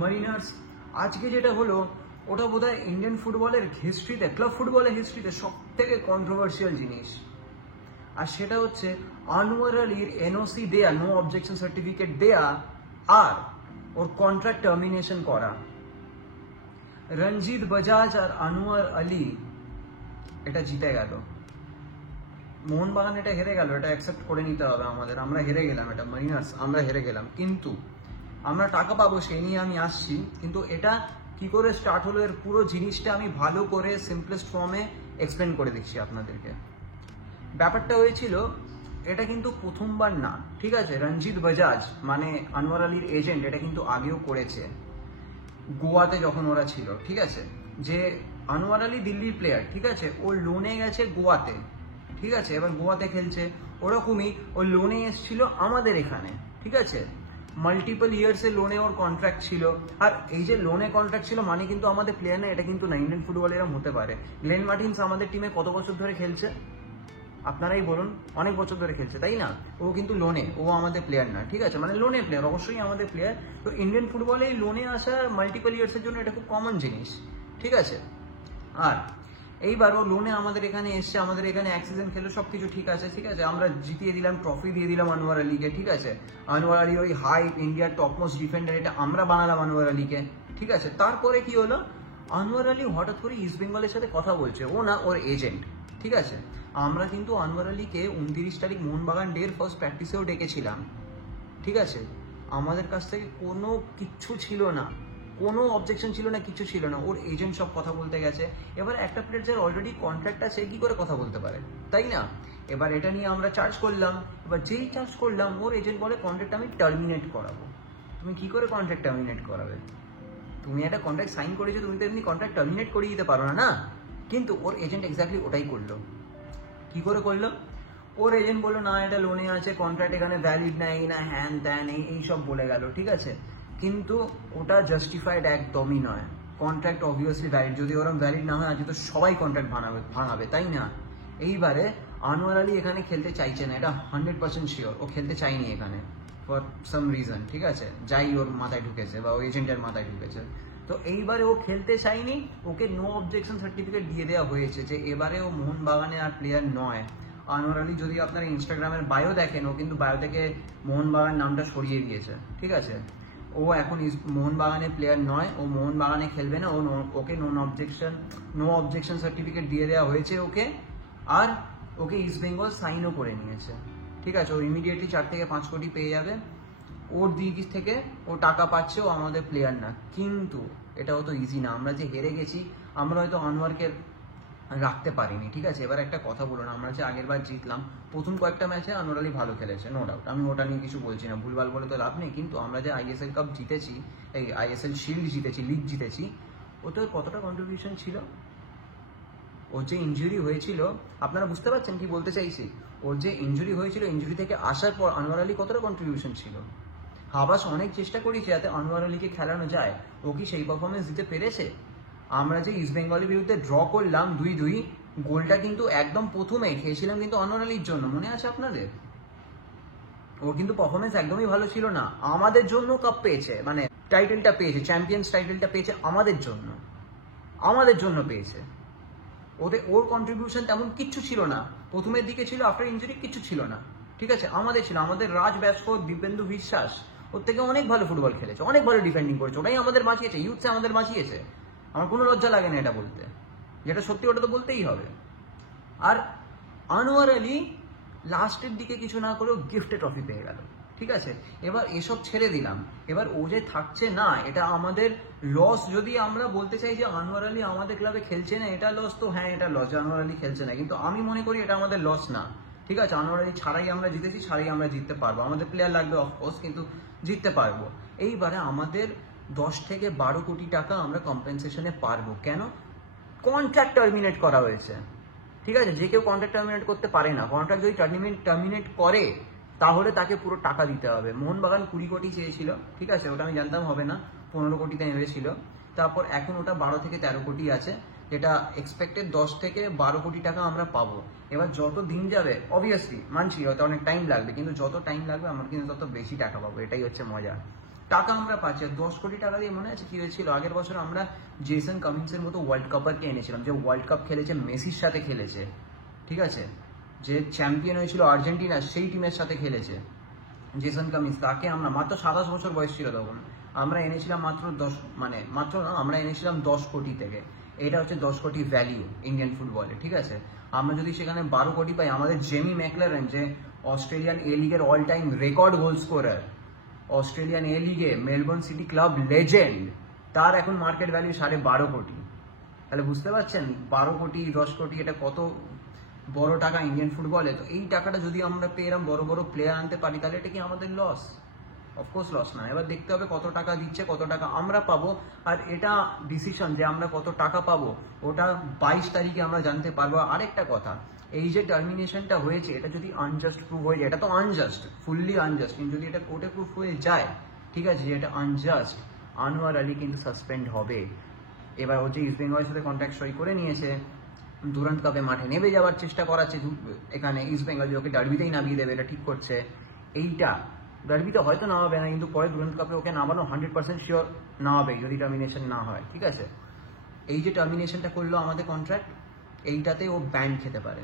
মারিনার্স আজকে যেটা হলো ওটা বোধহয় ইন্ডিয়ান ফুটবলের হিস্ট্রিতে, ক্লাব ফুটবলের হিস্ট্রিতে সব থেকে কন্ট্রোভার্সিয়াল জিনিস। আর সেটা হচ্ছে আনোয়ার আলীর এনওসি দেয়া, নো অবজেকশন সার্টিফিকেট দেয়া আর ওর কন্ট্রাক্ট টার্মিনেশন করা। রঞ্জিত বাজাজ আর আনোয়ার আলী এটা জিতে গেল, মোহনবাগান এটা হেরে গেল, এটা অ্যাকসেপ্ট করে নিতে হবে আমাদের। আমরা হেরে গেলাম, এটা মারিনার্স আমরা হেরে গেলাম, কিন্তু আমরা টাকা পাবো সেই নিয়ে আমি আসছি। কিন্তু এটা কি করে স্টার্ট হলো এর পুরো জিনিসটা আমি ভালো করে সিম্পলেস্ট ফর্মে এক্সপ্লেন করে দিচ্ছি আপনাদেরকে। ব্যাপারটা হয়েছিল, এটা কিন্তু প্রথমবার না, ঠিক আছে? রঞ্জিত বাজাজ মানে আনোয়ার আলীর এজেন্ট এটা কিন্তু আগেও করেছে গোয়াতে যখন ওরা ছিল, ঠিক আছে? যে আনোয়ার আলী দিল্লির প্লেয়ার, ঠিক আছে, ও লোনে গেছে গোয়াতে, ঠিক আছে, এবার গোয়াতে খেলছে। ওরকমই ও লোনে এসেছিল আমাদের এখানে, ঠিক আছে, মাল্টিপল ইয়ার্সের লোনে ওর কন্ট্রাক্ট ছিল। আর এই যে লোনে কন্ট্রাক্ট ছিল মানে কিন্তু আমাদের প্লেয়ার না, এটা কিন্তু না, ইন্ডিয়ান ফুটবল এরকম হতে পারে। গ্লেন মার্টিন্স আমাদের টিমে কত বছর ধরে খেলছে আপনারাই বলুন? অনেক বছর ধরে খেলছে, তাই না? ও কিন্তু লোনে, ও আমাদের প্লেয়ার না, ঠিক আছে, মানে লোনে প্লেয়ার, অবশ্যই আমাদের প্লেয়ার। তো ইন্ডিয়ান ফুটবলে এই লোনে আসা মাল্টিপল ইয়ার্সের জন্য এটা খুব কমন জিনিস, ঠিক আছে? আর এইবার ও লোনে আমাদের এখানে এসছে, আমাদের এখানে এক সিজন খেলে, সবকিছু ঠিক আছে, ঠিক আছে, আমরা জিতিয়ে দিলাম, ট্রফি দিয়ে দিলাম আনোয়ার আলীকে, ঠিক আছে। আনোয়ার আলী ওই হাই ইন্ডিয়ার টপমোস্ট ডিফেন্ডার, এটা আমরা বানালাম আনোয়ার আলীকে, ঠিক আছে। তারপরে কি হলো, আনোয়ার আলী হঠাৎ করে ইস্ট বেঙ্গলের সাথে কথা বলছে, ও না ওর এজেন্ট, ঠিক আছে। আমরা কিন্তু আনোয়ার আলীকে 29 তারিখ মোহনবাগান ডের ফার্স্ট প্র্যাকটিসেও ডেকেছিলাম, ঠিক আছে। আমাদের কাছ থেকে কোনো কিচ্ছু ছিল না, কোনো অবজেকশন ছিল না, কিছু ছিল না। ওর এজেন্ট সব কথা বলতে গেছে। এবার একটা প্লেয়ার যার অলরেডি কন্ট্রাক্ট আছে কি করে কথা বলতে পারে, তাই না? এবার এটা নিয়ে আমরা চার্জ করলাম। এবার যেই চার্জ করলাম ওর এজেন্ট বলে কন্ট্রাক্ট আমি টার্মিনেট করাবো। তুমি কি করে কন্ট্রাক্ট টার্মিনেট করাবে? তুমি একটা কন্ট্রাক্ট সাইন করেছো, তুমি তো এমনি কন্ট্রাক্ট টার্মিনেট করিয়ে দিতে পারো না, না? কিন্তু ওর এজেন্ট এক্স্যাক্টলি ওটাই করলো। কি করে করলো? ওর এজেন্ট বললো না এটা লোনে আছে, কন্ট্রাক্ট এখানে ভ্যালিড নাই, না হ্যান ত্যান এই সব বলে গেল, ঠিক আছে। কিন্তু ওটা জাস্টিফাইড একদমই নয়। কন্ট্রাক্ট অবভিয়াসলি ভ্যালিড, যদি ওরকম ভ্যালিড না হয় আজকে তো সবাই কন্ট্রাক্ট ভাঙাবে, তাই না? এইবারে আনোয়ার আলী এখানে খেলতে চাইছে না, এটা 100% শিওর। ও খেলতে চাইনি এখানে ফর সাম রিজন, ঠিক আছে, যাই ওর মাথায় ঢুকেছে বা ওই এজেন্টের মাথায় ঢুকেছে। তো এইবারে ও খেলতে চাইনি, ওকে নো অবজেকশন সার্টিফিকেট দিয়ে দেওয়া হয়েছে যে এবারে ও মোহনবাগানে আর প্লেয়ার নয়। আনোয়ার আলী যদি আপনারা ইনস্টাগ্রামের বায়ো দেখেন, ও কিন্তু বায়ো থেকে মোহনবাগান নামটা সরিয়ে দিয়েছে, ঠিক আছে। ও এখন মোহনবাগানের প্লেয়ার নয়, ও মোহনবাগানে খেলবে না। ওকে নো অবজেকশন সার্টিফিকেট দিয়ে দেওয়া হয়েছে ওকে। আর ওকে ইস্ট বেঙ্গল সাইনও করে নিয়েছে, ঠিক আছে। ও ইমিডিয়েটলি 4 থেকে 5 কোটি পেয়ে যাবে। ওর দিক থেকে ও টাকা পাচ্ছে, ও আমাদের প্লেয়ার না। কিন্তু এটা অত ইজি না। আমরা যে হেরে গেছি, আমরা হয়তো আনোয়ারকে রাখতে পারিনি, ঠিক আছে। এবার একটা কথা বলুন, আমরা যে আগের বার জিতলাম, প্রথম কয়েকটা ম্যাচে আনোয়ার আলী ভালো খেলেছে, নো ডাউট, আমি ওটা নিয়ে কিছু বলছি না, ভুলভাল বলে তো লাভ নেই। কিন্তু আমরা যে আইএসএল কাপ জিতেছি, এই আইএসএল শিল্ড জিতেছি, লিগ জিতেছি, ওতে কতটা কন্ট্রিবিউশন ছিল? ওর যে ইঞ্জুরি হয়েছিল, আপনারা বুঝতে পারছেন কি বলতে চাইছি? ওর যে ইঞ্জুরি হয়েছিল, ইঞ্জুরি থেকে আসার পর আনোয়ার আলী কতটা কন্ট্রিবিউশন ছিল? হাবাস অনেক চেষ্টা করেছে যাতে আনোয়ার আলীকে খেলানো যায়, ও কি সেই পারফরমেন্স দিতে পেরেছে? আমরা যে ইস্ট বেঙ্গলের বিরুদ্ধে ড্র করলাম 2-2, গোলটা কিন্তু একদম প্রথমে খেয়েছিলাম কিন্তু আনোয়ার আলীর জন্য, মনে আছে আপনাদের? ওর কিন্তু পারফরমেন্স একদমই ভালো ছিল না। আমাদের জন্য কাপ পেয়েছে, মানে টাইটেলটা পেয়েছে, চ্যাম্পিয়ন্স টাইটেলটা পেয়েছে আমাদের জন্য পেয়েছে। ওর কন্ট্রিবিউশন তেমন কিচ্ছু ছিল না, প্রথমের দিকে ছিল, আফটার ইঞ্জুরি কিচ্ছু ছিল না, ঠিক আছে। আমাদের ছিল, আমাদের রাজ ব্যাসফোর্ড, দীপেন্দু বিশ্বাস ওর থেকে অনেক ভালো ফুটবল খেলেছে, অনেক ভালো ডিফেন্ডিং করেছে, ওটাই আমাদের বাঁচিয়েছে, ইউথসে আমাদের বাঁচিয়েছে। আমার কোনো লজ্জা লাগে না এটা বলতে, যেটা সত্যি ওটা তো বলতেই হবে। আর আনোয়ার আলী লাস্টের দিকে কিছু না করেও গিফটে ট্রফি পেয়ে গেল, ঠিক আছে। এবার এসব ছেড়ে দিলাম, এবার ও যে থাকছে না, এটা আমাদের লস। যদি আমরা বলতে চাই যে আনোয়ার আলী আমাদের ক্লাবে খেলছে না, এটা লস, তো হ্যাঁ এটা লস যে আনোয়ার আলী খেলছে না, কিন্তু আমি মনে করি এটা আমাদের লস না, ঠিক আছে। আনোয়ার আলী ছাড়াই আমরা জিতেছি, ছাড়াই আমরা জিততে পারবো, আমাদের প্লেয়ার লাগবে অফকোর্স, কিন্তু জিততে পারবো। এইবারে আমাদের 10 থেকে 12 কোটি টাকা আমরা কম্পেনসেশনে পারবো। কেন? কন্ট্রাক্ট টার্মিনেট করা হয়েছে, ঠিক আছে। যে কেউ কন্ট্রাক্ট টার্মিনেট করতে পারে না। কন্ট্রাক্ট যদি টার্মিনেট করে তাহলে তাকে পুরো টাকা দিতে হবে। মোহনবাগান 20 কোটি চেয়েছিল, ঠিক আছে, ওটা আমি জানতাম হবে না, 15 কোটিতে নেমেছিল। তারপর এখন ওটা 12 থেকে 13 কোটি আছে, যেটা এক্সপেক্টেড 10 থেকে 12 কোটি টাকা আমরা পাবো। এবার যত দিন যাবে, অবভিয়াসলি মানছি হয়তো অনেক টাইম লাগবে, কিন্তু যত টাইম লাগবে আমরা কিন্তু তত বেশি টাকা পাবো, এটাই হচ্ছে মজা। টাকা আমরা পাচ্ছি। 10 কোটি টাকা দিয়ে মনে আছে কি হয়েছিল আগের বছর? আমরা জেসন কামিন্সের মতো ওয়ার্ল্ড কাপারকে এনেছিলাম, যে ওয়ার্ল্ড কাপ খেলেছে, মেসির সাথে খেলেছে, ঠিক আছে, যে চ্যাম্পিয়ন হয়েছিল আর্জেন্টিনা সেই টিমের সাথে খেলেছে জেসন কামিন্স। তাকে আমরা মাত্র 27 বছর বয়স ছিল তখন, আমরা এনেছিলাম মাত্র আমরা এনেছিলাম 10 কোটি থেকে। এটা হচ্ছে 10 কোটি ভ্যালিউ ইন্ডিয়ান ফুটবলে, ঠিক আছে। আমরা যদি সেখানে 12 কোটি পাই, আমাদের জেমি ম্যাকলারেন, যে অস্ট্রেলিয়ান এ লিগের all time record goal scorer, Australian A লিগে মেলবোর্ন সিটি ক্লাব লেজেন্ড, তার এখন মার্কেট ভ্যালু 12.5 কোটি। তাহলে বুঝতে পারছেন 12 কোটি 10 কোটি এটা কত বড় টাকা ইন্ডিয়ান ফুটবলে। তো এই টাকাটা যদি আমরা পেয়ে এরকম বড় বড় প্লেয়ার আনতে পারি, তাহলে এটা কি আমাদের লস? অফকোর্স লস না। এবার দেখতে হবে কত টাকা দিচ্ছে, কত টাকা আমরা পাবো। আর এটা ডিসিশন যে আমরা কত টাকা পাবো ওটা 22 তারিখে আমরা জানতে পারবো। আরেকটা কথা, এই যে টার্মিনেশনটা হয়েছে এটা যদি আনজাস্ট প্রুভ হয়ে যায়, এটা তো আনজাস্ট, ফুললি আনজাস্ট, কিন্তু যদি এটা কোর্টে প্রুভ হয়ে যায়, ঠিক আছে, যে এটা আনজাস্ট, আনোয়ার আলী কিন্তু সাসপেন্ড হবে। এবার ও যে ইস্ট বেঙ্গলের সাথে কন্ট্রাক্ট সই করে নিয়েছে, দুরান্ত কাপে মাঠে নেমে যাওয়ার চেষ্টা করাচ্ছে এখানে ইস্ট বেঙ্গল, যে ওকে ডার্বিতেই নামিয়ে দেবে, এটা ঠিক করছে। এইটা ডার্বিতে হয়তো নামাবে না, কিন্তু পরে দুরান্ত কাপে ওকে নামানো 100% শিওর নামাবে যদি টার্মিনেশন না হয়, ঠিক আছে। এই যে টার্মিনেশনটা করলো আমাদের কন্ট্রাক্ট, এইটাতে ও ব্যান্ড খেতে পারে,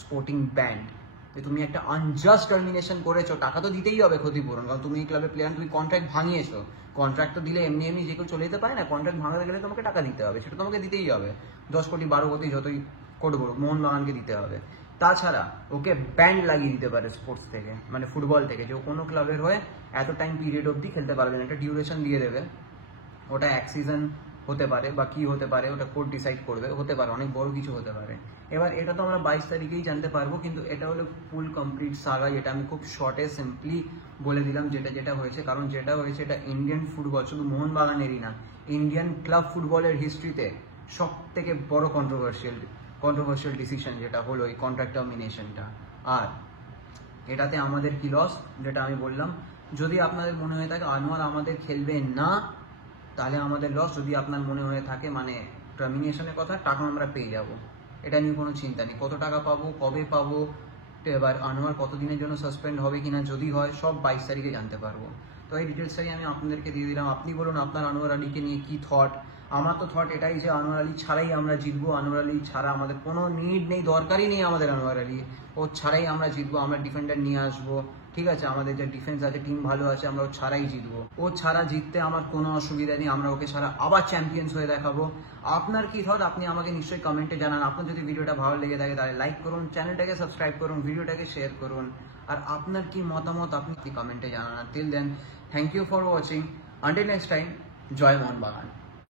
স্পোর্টিং ব্যান্ড। যে তুমি একটা আনজাস্ট টার্মিনেশন করেছো, টাকা তো দিতেই হবে ক্ষতিপূরণ, কারণ তুমি ক্লাবের প্লেয়ার, তুমি কন্ট্রাক্ট ভাঙিয়েছো। কন্ট্রাক্ট তো দিলে এমনি এমনি যে কেউ চলে যেতে পারে না, কন্ট্রাক্ট ভাঙাতে গেলে তোমাকে টাকা দিতে হবে, সেটা তোমাকে দিতেই হবে। 10 কোটি 12 কোটি যতই কোটি বড়, মোহনবাগানকে দিতে হবে। তাছাড়া ওকে ব্যান্ড লাগিয়ে দিতে পারে স্পোর্টস থেকে, মানে ফুটবল থেকে, যে কোনো ক্লাবের হয়ে এত টাইম পিরিয়ড অবধি খেলতে পারবে না, একটা ডিউরেশন দিয়ে দেবে। ওটা 1 সিজন হতে পারে বা কি হতে পারে, ওটা কোর্ট ডিসাইড করবে, হতে পারে অনেক বড় কিছু হতে পারে। এবার এটা তো আমরা 22 তারিখেই জানতে পারবো, কিন্তু এটা হলো ফুল কমপ্লিট সাগা, যেটা আমি খুব শর্টে সিম্পলি বলে দিলাম যেটা হয়েছে। কারণ যেটা হয়েছে এটা ইন্ডিয়ান ফুটবল, শুধু মোহনবাগানেরই না, ইন্ডিয়ান ক্লাব ফুটবলের হিস্ট্রিতে সব থেকে বড় কন্ট্রোভার্সিয়াল ডিসিশন যেটা হলো এই কন্ট্রাক্ট টার্মিনেশনটা। আর এটাতে আমাদের কি লস, যেটা আমি বললাম, যদি আপনাদের মনে হয়ে থাকে আনোয়ার আমাদের খেলবে না, তাহলে আমাদের লস। যদি আপনার মনে হয়ে থাকে মানে টার্মিনেশনের কথা, টাকা আমরা পেয়ে যাব, এটা নিয়ে কোনো চিন্তা নেই। কত টাকা পাবো, কবে পাবো, এবার আনোয়ার কতদিনের জন্য সাসপেন্ড হবে কিনা, যদি হয় সব 22 তারিখে জানতে পারবো। তো এই ডিটেলসটাই আমি আপনাদেরকে দিয়ে দিলাম। আপনি বলুন আপনার আনোয়ার আলীকে নিয়ে কি থট। আমার তো থট এটাই যে আনোয়ার আলী ছাড়াই আমরা জিতবো, আনোয়ার আলী ছাড়া আমাদের কোনো নিড নেই, দরকারই নেই আমাদের আনোয়ার আলী, ও ছাড়াই আমরা জিতবো। আমরা ডিফেন্ডার নিয়ে আসবো, ঠিক আছে, আমাদের যে ডিফেন্স আছে, টিম ভালো আছে, আমরা ও ছাড়াই জিতবো। ও ছাড়া জিততে আমার কোনো অসুবিধা নেই, আমরা ওকে ছাড়া আবার চ্যাম্পিয়ন্স হয়ে দেখাবো। আপনার কি থট আপনি আমাকে নিশ্চয়ই কমেন্টে জানান। আপনার যদি ভিডিওটা ভালো লেগে থাকে তাহলে লাইক করুন, চ্যানেলটাকে সাবস্ক্রাইব করুন, ভিডিওটাকে শেয়ার করুন। আর আপনার কি মতামত আপনি কমেন্টে জানান। Till then, thank you for watching. Until next time, জয় মোহনবাগান।